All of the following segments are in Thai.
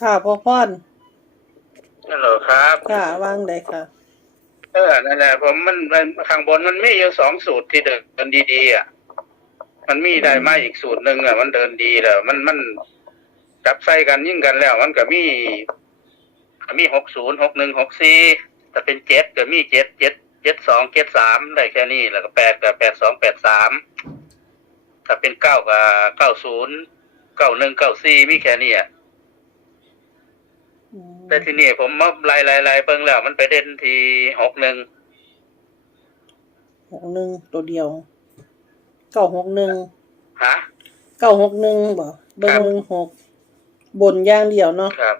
ค่ะพ่อพ่อนฮัลโหลครับ ค่ะวางได้ค่ะ เออนั่นแหละผมมันมันข้างบนมันมีอยู่สองสูตรที่เดินดีๆอะมันมีได้มาอีกสูตรหนึ่งอะมันเดินดีแล้วมันมันจับใส่กันยิ่งกันแล้ว มันก็มีมีหกศูนย์หกหนึ่งหกสี่แต่เป็นเจ็ดก็มีเจ็ดเจ็ดเจ็ดสองเจ็ดสามได้แค่นี้แล้วก็แปดกับแปดสองแปดสามถ้าเป็นเก้ากับเก้าศูนย์เก้าหนึ่งเก้าสี่มีแค่นี้อะอืม แต่ที่นี่ผมมาไล่ไล่ไล่เบิ่งแล้ว มันไปเด่นที่หกหนึ่งหกหนึ่งตัวเดียวเก้าหกหนึ่งฮะเก้าหกหนึ่งบ่เบิ้งครับหนึ่งหกบนอย่างเดียวเนาะครับ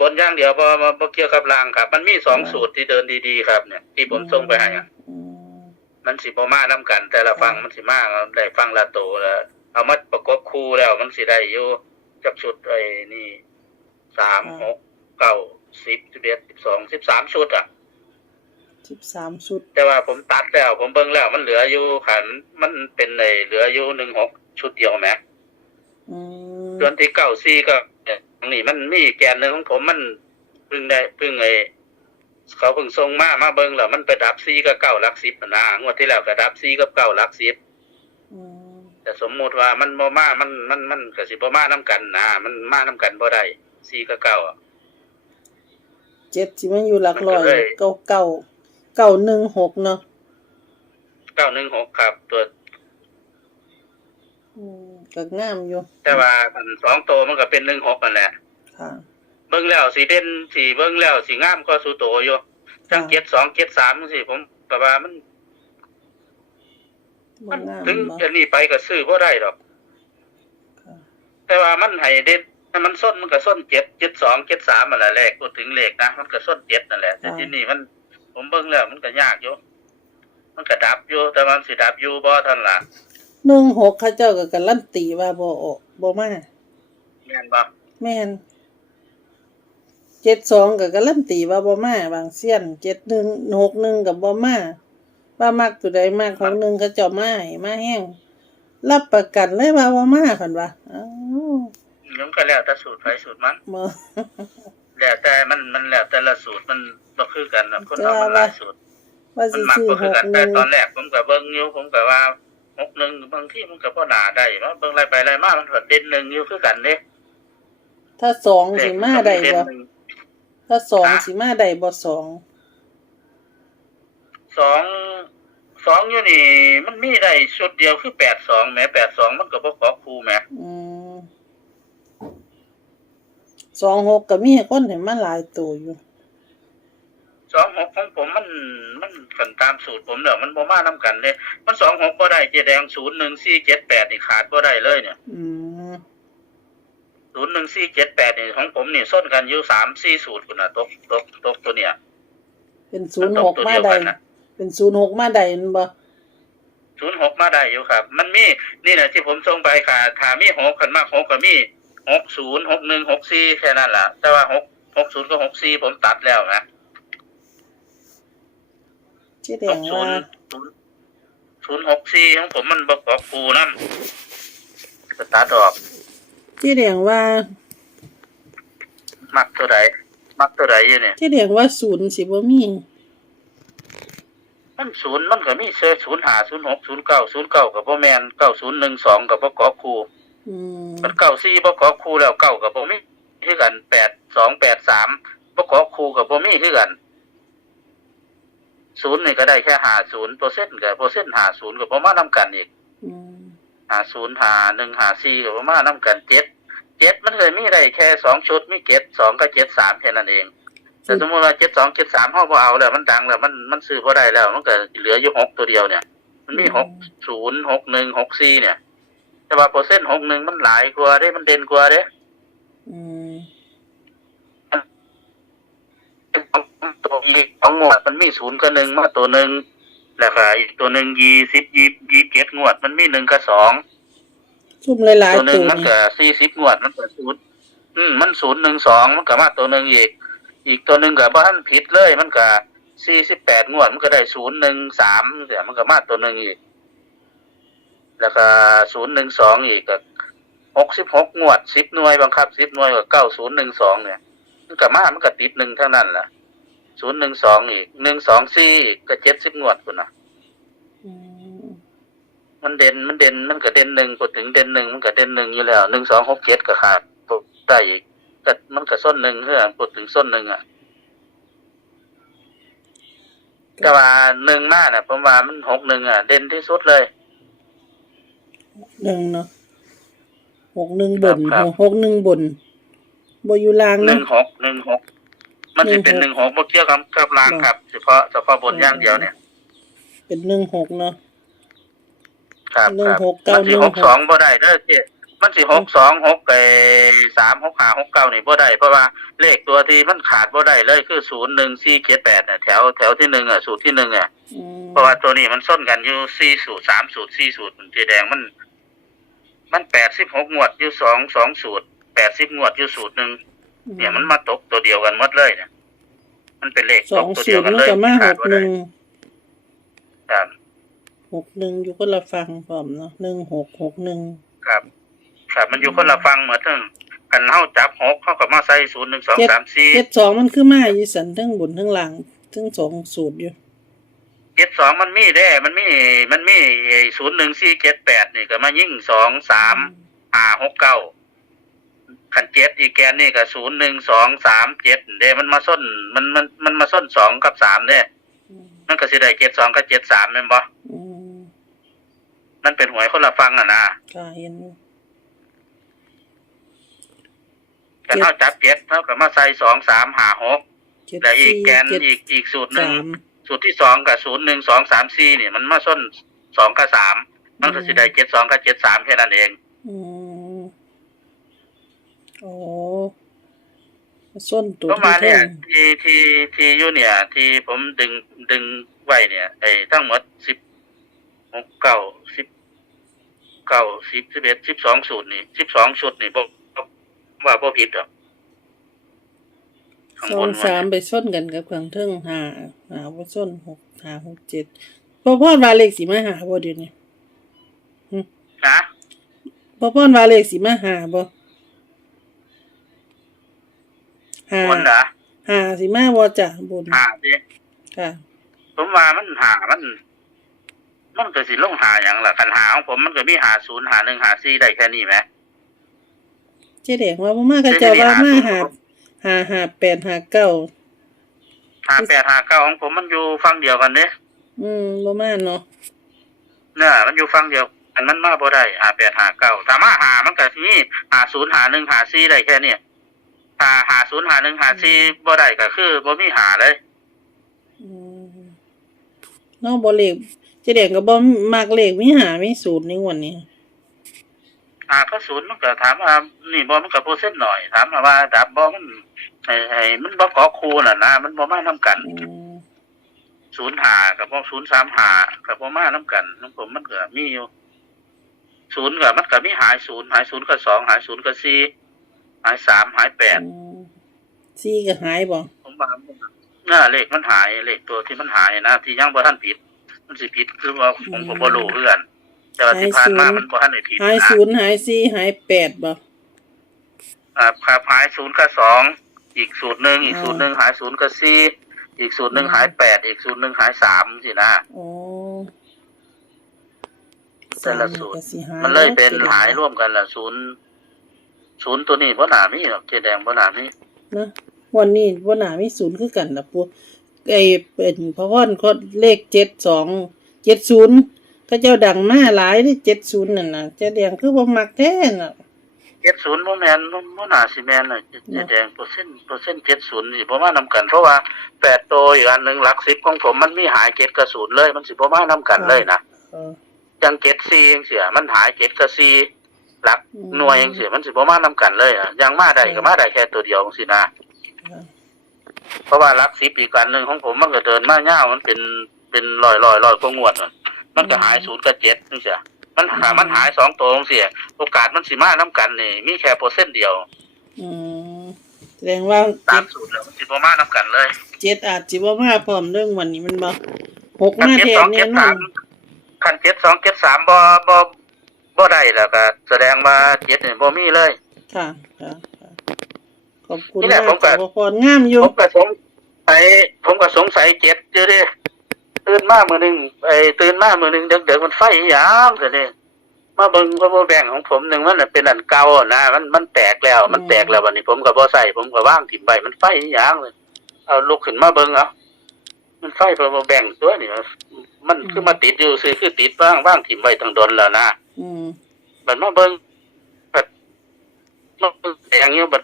บนอย่างเดียวพอมาเกี่ยวกับรางครับ มันมีสองสูตรที่เดินดีๆครับเนี่ยที่ผมส่งไปให้อะอืมมันสิบ่มาน้กัน แต่ละฟังมันสิมาได้ฟังละโตแล้วเอามาประกบคู่แล้วมันสิได้อยู่จักชุดไอ้นี่ สามหกเก้าสิบสิบเอ็ดสิบสองสิบสามชุดอะสิบสามชุด แต่ว่าผมตัดแล้ว ผมเบิ่งแล้ว มันเหลืออยู่ขันมันเป็นในเหลืออยู่หนึ่งหกชุดเดียวแหมอืมส่วนที่เก้าซีก็นี่มันมีแกนหนึ่งของผมมันเพิ่งได้เพิ่งไอเขาเพิ่งส่งมามาเบิ่งแล้วมันไปดับซีกับเก้าหลักสิบนะงวดที่แล้วก็ดับซีกับเก้าหลักสิบอืมแต่สมมุติว่ามันบ่มา มันมันมันก็สิบ่มานํกันนะมันมานํกันบ่ได้ ซีกับเก้าอะเจ็ดสิมันอยู่หลักร้อยมันก็เลยเก้าเก้าเก้าหนึ่งหกเนาะเก้าหนึ่งหกครับตัวอืมก็งามอยู่ แต่ว่ามันสองตัวมันก็เป็นหนึ่งหกนั่นแหละค่ะเบิ่งแล้วสีเด่นสีเบิ่งแล้วสีงามก็สูโตอยู่ทั้งค่ะเจ็ดสองเจ็ดสามจังซี่ผมก็ว่ามันบ่มันงามถึงบ่อันนี้ไปก็ซื้อบ่ได้ดอกค่ะแต่ว่ามันให้เด็ด ถ้ามันส้นมันก็ส้นเจ็ดเจ็ดสองเจ็ดสามอะไรเลขพูดถึงเลขนะมันก็ส้นเจ็ดนั่นแหละแต่ที่นี่มัน ผมเบิ่งแล้วมันก็ยากอยู่มันก็ดับอยู่แต่ว่ามันสิดับอยู่บ่ทันล่ะหนึ่งหกเขาเจ้าก็การันตีว่าบ่ออกบ่มาแม่นบ่แม่นเจ็ดสองก็การันตีว่าบ่มาบางเสี้ยนเจ็ดหนึ่งหกหนึ่งกับบ่มาว่ามักตัวใดมากของหนึ่งเขาเจ้ามาให้มาแห้งรับประกันเลยว่าบ่มาคันว่าอ้าว มันก็แล้วแต่สูตรไผสูตรมันบ่แล้วแต่มันมันแล้วแต่ละสูตรมันบ่คือกันนะคนเรามันหลายสูตร ว่ามัสินมักซื้อบ่หคือกกันหแต่นึ่งตอนแรกผมก็เบิ่งอยู่ผมก็ว่าหกหนึ่งบางที่มันก็บ่น่าได้มาเบิ่งไล่ไปไล่มามันก็เด่นหนึ่งอยู่คือกันเด้ถ้าสองสิมาได้เด่นบ่หนึ่ง ถ้าสองฮะสิมาได้บ่สองสองสองอยู่นี่ มันมีได้ชุดเดียวคือแปดสองแหมแปดสองมันก็บ่ขอครูแหมอืม สองหกก็มีคนเห็นมาหลายตัวอยู่สองหกของผมมันมันกันตามสูตรผมเด้อมันบ่มานํกันเลย มันสองหกบ่ได้เจแดงศูนย์หนึ่งสี่เจ็ดแปดนี่ขาดบ่ได้เลยเนี่ยอืมศูนย์หนึ่งสี่เจ็ดแปดนี่ของผมนี่ส้นกันอยู่สามสี่สูตรคุณน่ะตกตกตกตัวเนี่ย เป็นศูนย์ตหกกตัวมาเดียวได้กันน่ะเป็นศูนย์หกมาได้แม่นบ่ศูนย์หกมาได้อยู่ครับ มันมีนี่แหละที่ผมส่งไปค่ะถามีหกขันมากหกก็มี หกศูนย์หกหนึ่งหกสี่แค่นั้นแหละแต่ว่าหกหกศูนย์กับหกสี่ผมตัดแล้วนะที่แดหงกศูว่านย์ศูนย์หกสี่ของผมมันประกอบคูนั่นจะตัดออกที่แดงว่ามักตัวใดมักตัวใดอยู่เนี่ยที่แดงว่าศูนย์สิบ่มีมันศูนย์มันก็มีเซศูนย์หาศูนย์หกศูนย์เก้าศูนย์เก้ากับพ่อแมนเก้าศูนย์หนึ่งสองกับประกอบคู อืมมันเก้าสี่ประกอบคูแล้วเก้ากับพ่อมีคือกันแปดสองแปดสามประกอบคูกับพ่อมีคือกันศูนย์นี่ก็ได้แค่หาศูนย์เปอร์เซ็นต์กับเปอร์เซ็นต์หาศูนย์กับประมาณน้ำกันอีกอืมหาศูนย์หาหนึ่งหาสี่กับประมาณน้ำกันเจ็ดเจ็ดมันเลยมีได้แค่สองชุดมีเจ็ดสองกับเจ็ดสามแค่นั้นเอง แต่สมมติว่าเจ็ดสองเจ็ดสามห้าพอเอาแล้วมันดังแล้วมันมันซื้อพอได้แล้ว มันก็เหลืออยู่หกตัวเดียวเนี่ย มันมีหกศูนย์หกหนึ่งหกสี่เนี่ย แต่ว่าเปอร์เซ็นต์หกหนึ่งมันหลายกว่าเด้ มันเด่นกว่าเด้อืมตัวอีกของงวดมันมีศูนย์กับหนึ่งมาตัวหนึ่งแล้วก็อีกตัวหนึ่งยี่สิบยี่ยี่เจ็ดงวด มันมีหนึ่งกับสองซุ่มหลายตัวๆหนึ่ตังวมันนี่ก็สี่สิบงวด มันก็ศูนย์อืมมันศูนย์หนึ่งสองมันก็มาตัวหนึ่งอีก อีกตัวหนึ่งก็บ้านผิดเลย มันก็สี่สิบแปดงวด มันก็ได้ศูนย์หนึ่งสามเดี๋ยวมันก็มาตัวหนึ่งอีก แล้วก็ศูนย์หนึ่งสองอีกก็หกสิบหกงวดสิบหน่วยบังคับสิบหน่วยกับเก้าศูนย์หนึ่งสองเนี่ย มันก็มามันก็ติดหนึ่งเท่านั้นแหละศูนย์หนึ่งสองอีกหนึ่งสองสี่อีกก็เจ็ดสิบงวดคุณนะอืมมันเด่นมันเด่นมันก็เด่นหนึ่งพอถึงเด่นหนึ่งมันก็เด่นหนึ่งอยู่แล้วหนึ่งสองหกเจ็ดก็ขาดตกได้อีกก็มันก็ส้นหนึ่งเพื่อพอถึงส้นหนึ่งอะก็ว่าหนึ่งมาเนี่ยผมว่ามันหกหนึ่งอะ เด่นที่สุดเลย หนึ่งเนาะหกหนึ่งบนครับ หกหนึ่งบนบ่อยู่ล่างหนึ่เนาะงหกหนึ่งหกมันจะเป็นหนึ่งหกพวกเกี่ยวกับกับรางครับ เฉพาะเฉพาะบนอย่างเดียวเนี่ยเป็นหนึ่งหกเนาะ ครับหนึ่คงรับหกเก้ามันสิหนึ่งหหก กสองบ่ได้เด้อเจ๊มันสิหกสองหกไอ้สามหกห้าหกเก้านี่บ่ได้เพราะว่าเลขตัวที่มันขาดบ่ได้เลยคือศูนย์หนึ่งสี่เจ็ดแปดเนี่ยแถวแถวที่หนึ่งอะสูตรที่หนึ่งอะ อืมเพราะว่าตัวนี้มันส้นกันอยู่สี่สูตรสามสูตรสี่สูตรเจ๊แดงมัน มันแปดสิบหกงวดอยู่สองสองสูตรแปดสิบงวดอยู่สูตรหนึ่งเนี่ยมันมาตกตัวเดียวกันหมดเลยเนี่ยมันเป็นเลขสตอกงตัวสูเดียวตรกันมันเลยก็มาหขาดกบ่หได้นึ่งครับหกหนึ่งอยู่คนละฟังพร้อมเนาะหนึ่งหกหกหนึ่งครับครับมันอยู่คนละฟังเหมือนทั้งกันเฮาจับหกเข้ากับมาใส่ศูนย์หนึ่งสองสามสี่เจ็ดสองมันคือมาอยู่สันทั้งบนทั้งล่างทั้งสองสูตรอยู่เจ็ดสองมันมีได้ มันมี มันมีศูนย์หนึ่งสี่เจ็ดแปดนี่ก็มายิ่งสองสามห้าหกเก้าขันเจ็ดอีกแกนนี่ก็ศูนย์หนึ่งสองสามเจ็ดเด้มันมาส้นมันมันมันมาส้นสองกับสามเด้อืมมันก็สิได้เจ็ดสองกับเจ็ดสามแม่นบ่อืมมันเป็นหวยคนละฟังอะนะก็เห็นอยู่กันเท่าจับเจ็ดเท่ากับมาใส่สองสามห้าหกเจ็ดแล้วอีกสี่แกนเจ็ดอีกอีกสูตรหนึ่สางม สูตรที่สองกับศูนย์หนึ่งสองสามสี่เนี่ยมันมาส้นสองกับสามมันก็สิได้เจ็ดสองกับเจ็ดสามแค่นั้นเองอืมโอ้ส้นตัวก็มาที่เนี่ยเท่งที่ที่ที่อยู่เนี่ย ที่ผมดึงดึงไว้เนี่ยไอ้ทั้งหมดสิบหกเก้าสิบเก้าสิบสิบเอ็ดสิบสองสูตรนี่สิบสองชุดนี่บ่บ่ว่าบ่ผิดหรอก ข้างสบองนสามไปส้นกันกับเครื่องเทิงหาหาว่าส้นหกหาหกเจ็ดพอพ่อวาเลขสีมาหาบ่เดี๋ยวนี้นะพอพ่อวาเลขสีมาหาบ่หาบนนะหาสีมาบ่จ้ะบนหาดิค่ะ ผมว่ามันหามัน มันก็สิลงหาอย่างละคันหาของผมมันก็มีหาศูนย์หาหนึ่งหาสี่ได้แค่นี้ไหมเจ๊แดงว่าบ่มาก็จะว่ามาหา หาหาแปดหาเก้าหาแปดหาเก้าของผมมันอยู่ฟังเดียวกันเนี่ยอืมบ่มาเนาะเนี่ยมันอยู่ฟังเดียวกันมันมาบ่ได้หาแปดหาเก้าถ้ามาหามันก็มีหาศูนย์หาหนึ่งหาสี่ได้แค่เนี้ยถ้าหาศูนย์หาหนึ่งหาสี่บ่ได้ก็คือบ่มีหาเลยอืมเนาะบ่เลขเจ๊แดงก็บ่มักเลขมีหามีสูตรในงวดนี้หาก็ศูนย์มันก็ถามว่านี่บ่มันก็เปอร์เซ็นต์หน่อย ถามว่าดับบ่มัน ไอ้ไอ้มันบ่เกาะคูน่ะนะมันบ่มานํกันอืมศูนย์หากับพวกศูนย์สามหากับพวกมาน้ำกันน้องผมมันก็มีอยู่ศูนย์กับมันก็มีหายศูนย์หายศูนย์กับสองหายศูนย์กับสี่หายสามหายแปดอืมซี่ก็หายบ่ผมว่าน่าเลขมันหายเลขตัวที่มันหายนะที่ยังบ่ทันผิด มันสิผิดคือว่าผมก็บ่รู้เพื่อนแต่ว่าที่ผ่านมามันบ่ทันได้ผิดหายนะศูนย์หายซี่หายแปดบ่อ่าครับหายศูนย์กับสอง อีกสูตรหนึ่งอีกสูตรหนึ่งหายศูนย์กับสี่อีกสูตรหนึ่งหายแปดอีกสูตรหนึ่งหายสามสินะอ๋อแต่ละสูตรสามก็สิหามันเลยเป็นจ็ดหายร่วมกันละศูนย์ศูนย์ตัวนี้บ่หนามีหรอกเจแดงบ่หนามีนะวันนี้บ่น่ามีศูนย์คือกันล่ะปู่ไอ้เป็นพระพรเขาเลข72 70เขาเจ้าดังมาหลายที่70นั่นน่ะเจ๊แดงคือบ่มักแท้น่ะ เจ็ดศูนย์บ่แม่นบ่บ่หนาสิแม่นน่ะเจแดงเปอร์เซ็นต์เปอร์เซ็นต์เจ็ดศูนย์นี่บ่มานํกัน เพราะว่าแปดตัวอีกอันหนึงหลักสิบของผมมันมีหายเกตกับศูนย์เลย มันสิบ่มานํกันเลยนะเออจังเกตซีจังเสียมันหายเกตกับซีหลักอืมหน่วยจังเสียมันสิบ่มานํกันเลยอะยังมาได้ก็มาได้แค่ตัวเดียวจังซี่นะค่ะเพราะว่าหลักสิบอีกอันหนึงของผมมันก็เดินมายาวมันเป็นเป็นร้อยๆร้อยกว่างวดน่ะมันก็หายศูนย์กับเจ็ดจังเสีย มันหามันหายสองตัวจังเสียโอกาสมันสิมานํกันนี่มีแค่เปอร์เซ็นต์เดียวอืมแสดงว่าตามสูตรแล้วมันสิบ่มานํกันเลยเจ็ดอาจสิบ่มาพร้อมเรื่องวันนี้มันบ่หกคันมาเจ็ดแทสอนงแน่เจ็ดนอสานมคันเจ็ดสองเจ็ดสามบ่บ่บ่บ่ได้แล้วก็แสดงว่าเจ็ดนี่บ่มีเลยค่ะค่ะค่ะขอบคุณนี่แหละมากผมก็ค่ะพ่อพรงามอยู่ผมก็สงสัยผมก็สงสัยเจ็ดอยู่เดิ ตื่นมามื้อหนึงไอ้ตื่นมามื้อหนึงเด็กๆมันไฟอีหยังซะนี่มาเบิ่งว่าบ่แบ่งของผมหนึงมันนะเป็นอันเก่านะมันมันแตกแล้ว มันแตกแล้ววันนี้ผมก็บ่ใส่ผมก็วางถิ่มไปมันไฟอีหยังเลยเอาลุกขึ้นมาเบิ่งเอามันไฟเพราะบ่แบ่งตัวนี่มันคือมาติดอยู่ซื่อคือติดบ้างว่างถิ่มไว้ตั้งดนแล้วนะอืมบัดมาเบิ่งบัดมาเบิ่งแดงอยู่บัด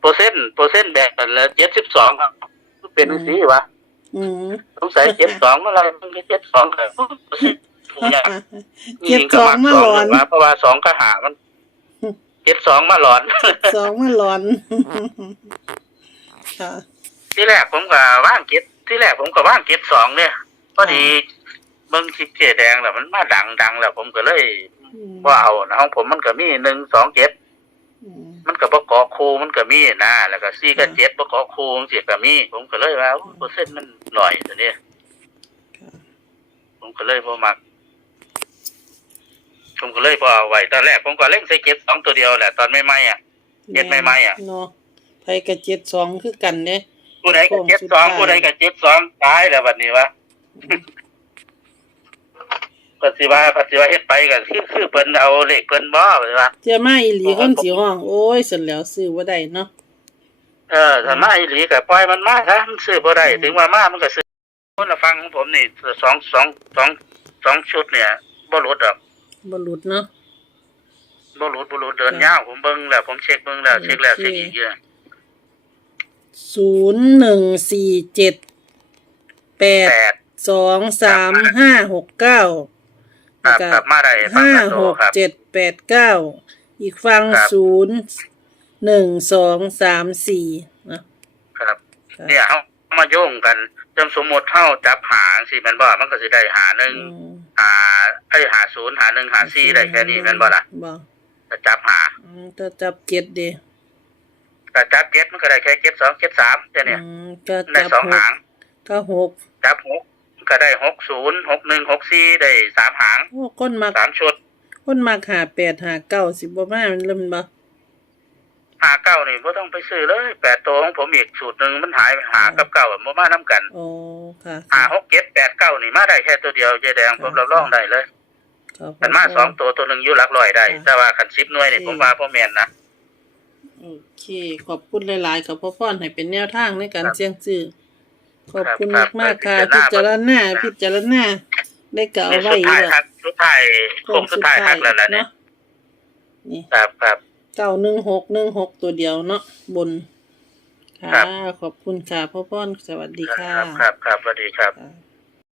เปอร์เซ็นต์เปอร์เซ็นต์แบ่งกันแล้ว72ครับเป็นจังซี่วะ อืมสงสัย72เมื่อไหร่มันก็72ครับทุกอย่างเจ็ดสองมาหลอนเพราะว่าสองก็หามัน72มาหลอนสองมาหลอนค่ะที่แรกผมก็ว่างเก็ตที่แรกผมก็ว่างเก็ตสองเนี่ยพอดีเบิ่งคลิปเจแดงแล้วมันมาดังดังแล้วผมก็เลยอืมว่าเอานะของผมมันก็มีหนึ่งสองเจ็ดอื มมันก็ประกอบคูมันก็มีนะแล้วก็ซี่กับเจ็ดประกอบคูมันเสียก็มี ผมก็เลยว่าเปอร์เซ็นต์มันหน่อยตัวนี้ค่ะผมก็เลยพอมัก ผมก็เลยพอเอาไว้ตอนแรกผมก็เล่นใส่เจ็ดสองตัวเดียวแหละตอนไม่ไม่อะเจ็ดไม่ไหมอะเนาะไผกับเจ็ดสองคือกันเนี่ยผู้ใดก็เจ็ดสองผู้ใดก็เจ็ดสองตายแล้ววันนี้วะ ปัจจุบันปัจจุบันเฮ็ดไปก็คือคือเพิ่นเอาเลขเพิ่นบ่เลยว่าเจ้ามาอีหลีคนสิห้อง โอ้ยสันแล้วซื้อบ่ได้เนาะเออถ้ามาอีหลีก็ปล่อยมันมาซะมันซื้อบ่ได้ถึงว่ามามันก็ซื้อคนละฟังของผมนี่สองสองสองสองชุดเนี่ยบ่หลุดดอกบ่หลุดเนาะบ่หลุดบ่หลุดเดินยาวผมเบิ่งแล้วผมเช็คเบิ่งแล้วเช็คแล้วโอเคเช็คอีกเยอะศูนย์หนึ่งสี่เจ็ดแปดแปดสองสามห้าหกเก้า ครับครับมาได้ฟังห้ากันโตหกครับ เจ็ดแปดเก้าอีกฟังครับ ศูนย์หนึ่งสองสามสี่นะครับครับเนี่ยเฮามาโยงกันจำสมมุติเฮาจับหาสิแม่นบ่มันก็สิได้หาหนึ่ง อืมหาไอ้ยหาศูนย์หาหนึ่งหาสี่ได้แค่นี้แม่นบ่ล่ะบ่ถ้าจับหาอืมถ้าจับเจ็ดเดีถ้าจับเก็ตมันก็ได้แค่เก็ตสองเก็ตสามแค่เนี้ยก็ได้จับสองหหากงก็หกจับหก ก็ได้หกศูนย์หกหนึ่งหกสี่ได้สามหางโอ้คนมักสามชุดคนมักหาแปดหาเก้าสิบบ่มามันเริ่มบ่หาเก้านี่ไม่ต้องไปซื้อเลยแปดตัวของผมอีกสูตรหนึ่งมันหายหากับเก้าอะบ่มาน้กันโอ้ค่ะหาหกเก็ตแปดเก้านี่มาได้แค่ตัวเดียวเจแดงผมรับรองได้เลยขอบคุณมันมาสองตัวตัวหนึ่งอยู่หลักร้อยได้ค่ะแต่ว่าคันซิปหน่วยนี่อืมผมว่าพ่อแมนนะโอเค ขอบคุณหลายๆกับพ่อพ่อนให้เป็นแนวทางในการครับเสี่ยงซื้อ ขอบคุณครัมากบมากๆค่ะ พิพิจาจารรณาณาพิจารณาได้กล่าวนี่ไว้สุดท้ายแล้วครับสุดท้ายโค้งสุดท้ายครับแล้วล่ะเนี่ยเนาะนี่ครับครับเก้าหนึ่งหกหนึ่งหกตัวเดียวเนาะบนค่ะครับขอบคุณค่ะพ่อพ่อนสวัสดีค่ะ ครับครับครับสวัสดีครับค่ะ